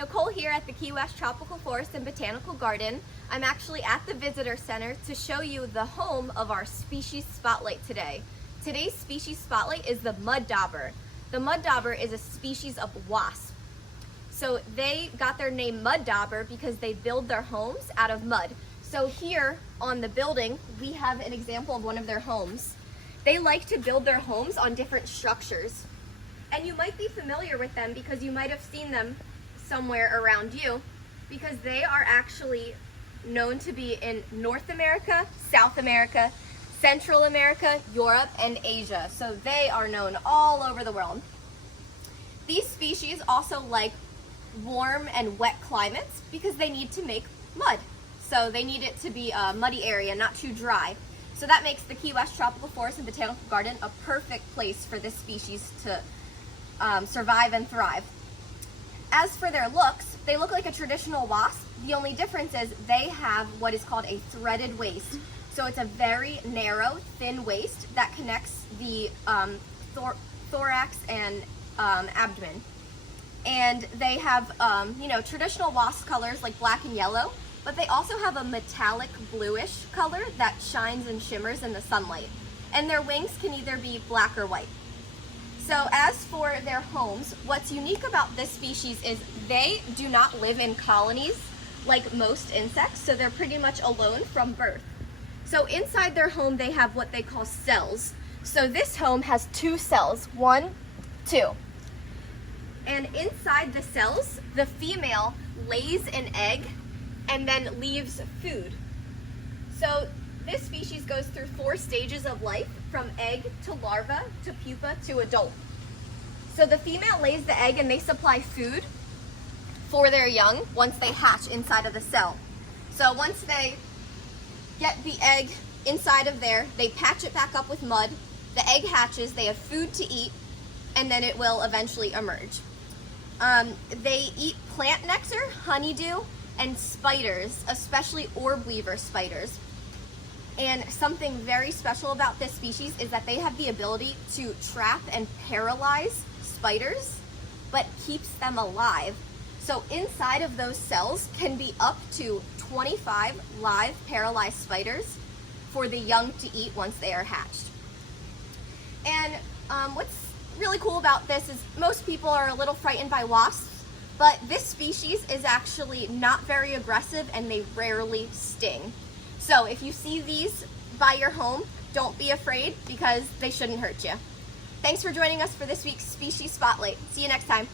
Nicole here at the Key West Tropical Forest and Botanical Garden. I'm actually at the Visitor Center to show you the home of our species spotlight today. Today's species spotlight is the mud dauber. The mud dauber is a species of wasp. So they got their name mud dauber because they build their homes out of mud. So here on the building, we have an example of one of their homes. They like to build their homes on different structures. And you might be familiar with them because you might have seen them somewhere around you, because they are actually known to be in North America, South America, Central America, Europe, and Asia. So they are known all over the world. These species also like warm and wet climates because they need to make mud. So they need it to be a muddy area, not too dry. So that makes the Key West Tropical Forest and Botanical Garden a perfect place for this species to survive and thrive. As for their looks, they look like a traditional wasp. The only difference is they have what is called a threaded waist. So it's a very narrow, thin waist that connects the thorax and abdomen. And they have, traditional wasp colors like black and yellow, but they also have a metallic bluish color that shines and shimmers in the sunlight. And their wings can either be black or white. So as for their homes, what's unique about this species is they do not live in colonies like most insects, so they're pretty much alone from birth. So inside their home, they have what they call cells. So this home has 2 cells, 1, 2. And inside the cells, the female lays an egg and then leaves food. So this species goes through 4 stages of life, from egg to larva to pupa to adult. So the female lays the egg and they supply food for their young once they hatch inside of the cell. So once they get the egg inside of there, they patch it back up with mud, the egg hatches, they have food to eat, and then it will eventually emerge. They eat plant nectar, honeydew, and spiders, especially orb weaver spiders. And something very special about this species is that they have the ability to trap and paralyze spiders, but keeps them alive. So inside of those cells can be up to 25 live paralyzed spiders for the young to eat once they are hatched. And what's really cool about this is most people are a little frightened by wasps, but this species is actually not very aggressive and they rarely sting. So if you see these by your home, don't be afraid because they shouldn't hurt you. Thanks for joining us for this week's Species Spotlight. See you next time.